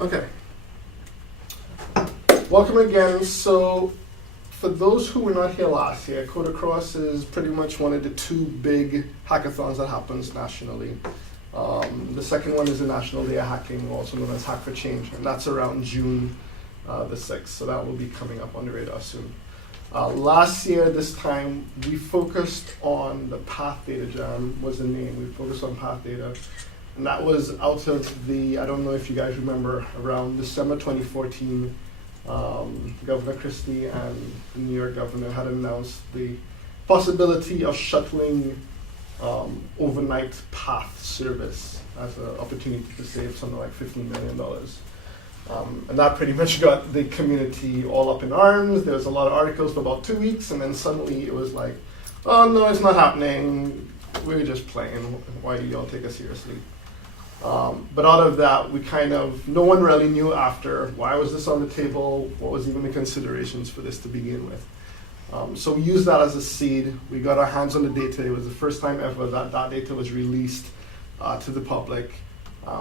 Okay. Welcome again. So, for those who were not here last year, CodeAcross is pretty much one of the two big hackathons that happens nationally. The second one is the National Day of Hacking, also known as Hack for Change, and that's around June the 6th, so that will be coming up on the radar soon. Last year, this time, we focused on the Path Data Jam was the name. We focused on Path Data. And that was out of the, I don't know if you guys remember, around December 2014, Governor Christie and the New York governor had announced the possibility of shuttling overnight path service as an opportunity to save something like $15 million. And that pretty much got the community all up in arms. There was a lot of articles for about 2 weeks, and then suddenly it was like, oh no, it's not happening. We were just playing. Why do y'all take us seriously? But out of that, no one really knew after why was this on the table, what was even the considerations for this to begin with. So we used that as a seed. We got our hands on the data. It was the first time ever that data was released to the public.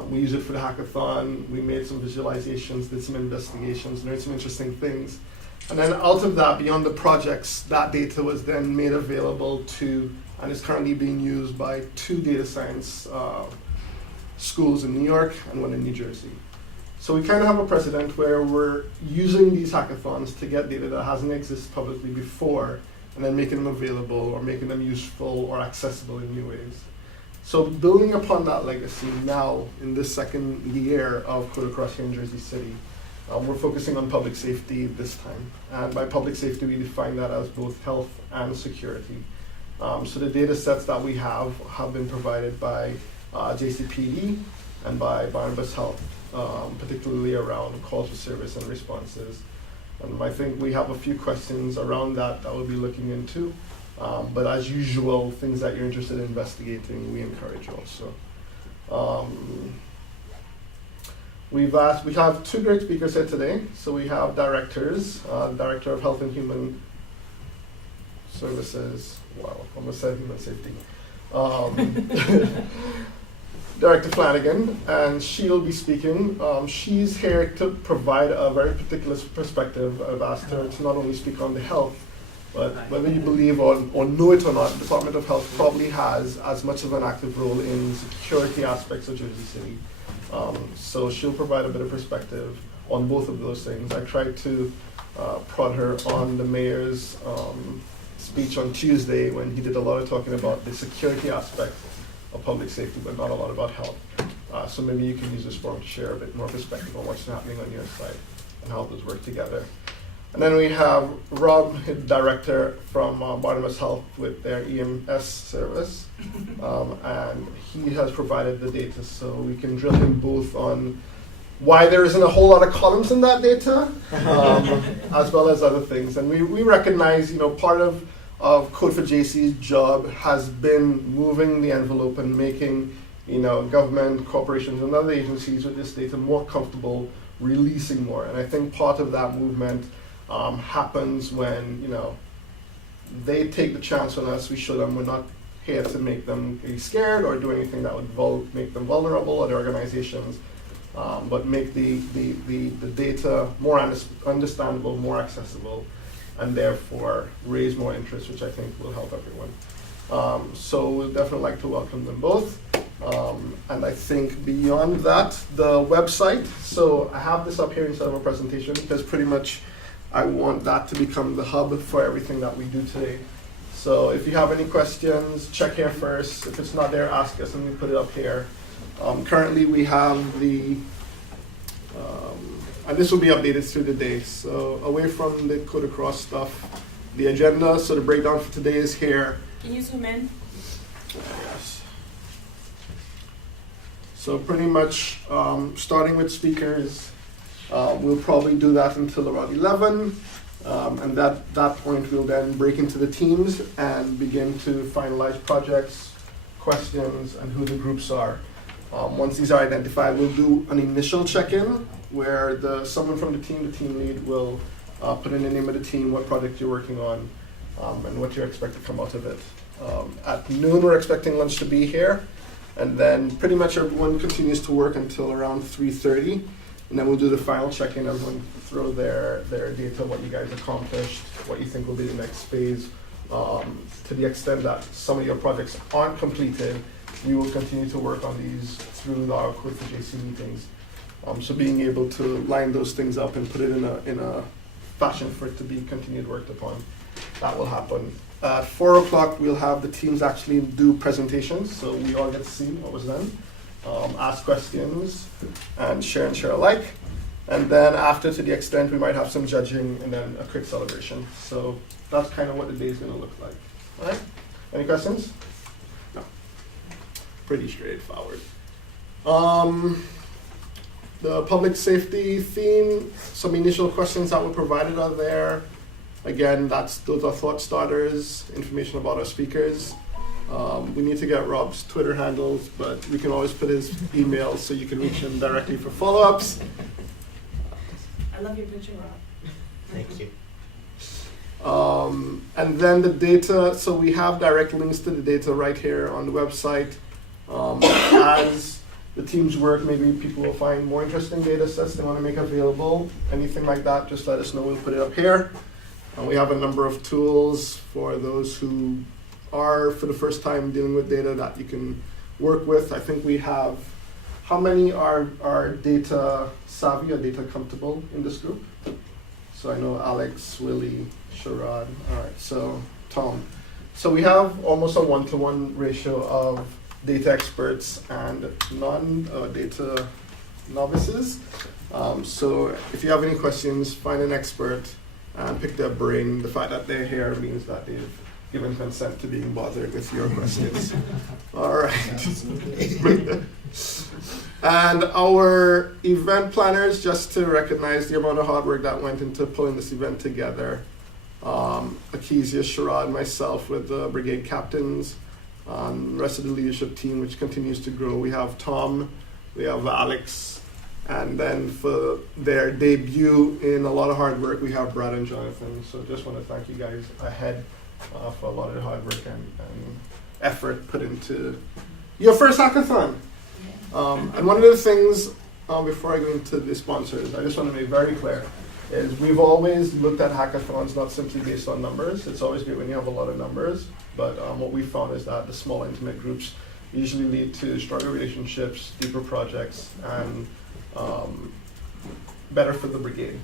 We used it for the hackathon. We made some visualizations, did some investigations, learned some interesting things. And then out of that, beyond the projects, that data was then made available to, and is currently being used by 2 data science schools in New York and one in New Jersey. So we kind of have a precedent where we're using these hackathons to get data that hasn't existed publicly before, and then making them available or making them useful or accessible in new ways. So building upon that legacy now in this second year of CodeAcross here in Jersey City, we're focusing on public safety this time. And by public safety, we define that as both health and security. So the data sets that we have been provided by JCPD and by Barnabas Health, particularly around calls for service and responses. And I think we have a few questions around that we'll be looking into. But as usual, things that you're interested in investigating, we encourage also. We have 2 great speakers here today. So we have directors, Director of Health and Human Services, wow, almost said Human Safety. Director Flanagan, and she'll be speaking. She's here to provide a very particular perspective. I've asked her to not only speak on the health, but whether you believe or know it or not, the Department of Health probably has as much of an active role in security aspects of Jersey City. So she'll provide a bit of perspective on both of those things. I tried to prod her on the mayor's speech on Tuesday when he did a lot of talking about the security aspect of public safety, but not a lot about health. So maybe you can use this forum to share a bit more perspective on what's happening on your side and how those work together. And then we have Rob, director from Barnabas Health with their EMS service. And he has provided the data, so we can drill him both on why there isn't a whole lot of columns in that data, as well as other things. And we recognize, part of Code for JC's job has been moving the envelope and making, government, corporations, and other agencies with this data more comfortable releasing more. And I think part of that movement happens when, they take the chance on us. We show them we're not here to make them be scared or do anything that would make them vulnerable or the organizations, but make the data more understandable, more accessible, and therefore raise more interest, which I think will help everyone. So we'd definitely like to welcome them both. And I think beyond that, the website, so I have this up here instead of a presentation because pretty much I want that to become the hub for everything that we do today. So if you have any questions, check here first. If it's not there, ask us and we put it up here. Currently we have the, and this will be updated through the day. So away from the CodeAcross stuff, the agenda, so the breakdown for today is here. Can you zoom in? Yes. So pretty much starting with speakers, we'll probably do that until around 11. And that point we'll then break into the teams and begin to finalize projects, questions, and who the groups are. Once these are identified, we'll do an initial check-in where someone from the team lead will put in the name of the team, what project you're working on, and what you expect to come out of it. At noon, we're expecting lunch to be here, and then pretty much everyone continues to work until around 3:30, And then we'll do the final check-in. Everyone throw their data, what you guys accomplished, what you think will be the next phase. To the extent that some of your projects aren't completed, we will continue to work on these through our Code for JC meetings. So being able to line those things up and put it in a fashion for it to be continued worked upon, that will happen. At 4 o'clock, we'll have the teams actually do presentations, so we all get to see what was done, ask questions, and share alike. And then after, to the extent, we might have some judging and then a quick celebration. So that's kind of what the day is going to look like. All right? Any questions? No. Pretty straightforward. The public safety theme, some initial questions that were provided are there. Again, those are thought starters, information about our speakers. We need to get Rob's Twitter handles, but we can always put his email so you can reach him directly for follow-ups. I love your picture, Rob. Thank you. And then the data, so we have direct links to the data right here on the website. As the teams work, maybe people will find more interesting data sets they want to make available. Anything like that, just let us know. We'll put it up here. We have a number of tools for those who are, for the first time, dealing with data that you can work with. I think we have, how many are data savvy or data comfortable in this group? So I know Alex, Willie, Sharad, all right, so Tom. So we have almost a 1-to-1 ratio of data experts and non-data novices. So if you have any questions, find an expert and pick their brain. The fact that they're here means that they've given consent to being bothered with your questions. All right. And our event planners, just to recognize the amount of hard work that went into pulling this event together. Akezia, Sharad, myself with the Brigade captains, the rest of the leadership team, which continues to grow. We have Tom, we have Alex, and then for their debut in a lot of hard work, we have Brad and Jonathan. So just want to thank you guys ahead for a lot of the hard work and effort put into your first hackathon. And one of the things, before I go into the sponsors, I just want to make very clear, is we've always looked at hackathons not simply based on numbers. It's always good when you have a lot of numbers, but what we found is that the small intimate groups usually lead to stronger relationships, deeper projects, and better for the brigade.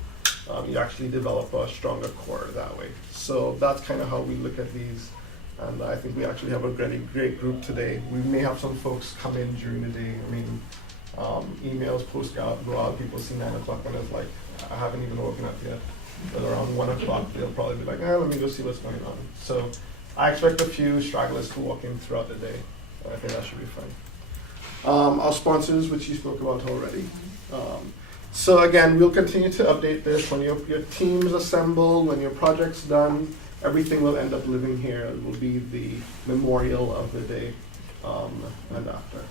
You actually develop a stronger core that way. So that's kind of how we look at these. And I think we actually have a great group today. We may have some folks come in during the day. I mean, emails post go out, people see 9 o'clock and it's like, I haven't even woken up yet. But around 1 o'clock, they'll probably be like, let me go see what's going on. So I expect a few stragglers to walk in throughout the day. I think that should be fun. Our sponsors, which you spoke about already. So again, we'll continue to update this. When your teams assemble, when your project's done, everything will end up living here. It will be the memorial of the day and after.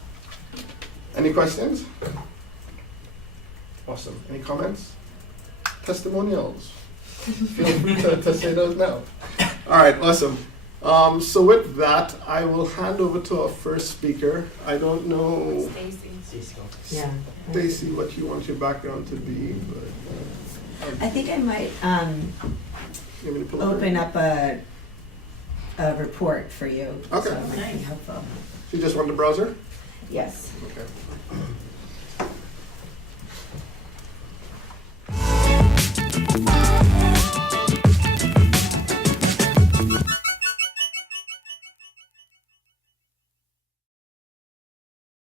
Any questions? Awesome. Any comments? Testimonials? Feel free to say those now. All right, awesome. So with that, I will hand over to our first speaker. I don't know, Yeah. Stacy, what you want your background to be, but I think I might you want me to pull open up a report for you. Okay. So it might be helpful. You just want the browser? Yes. Okay.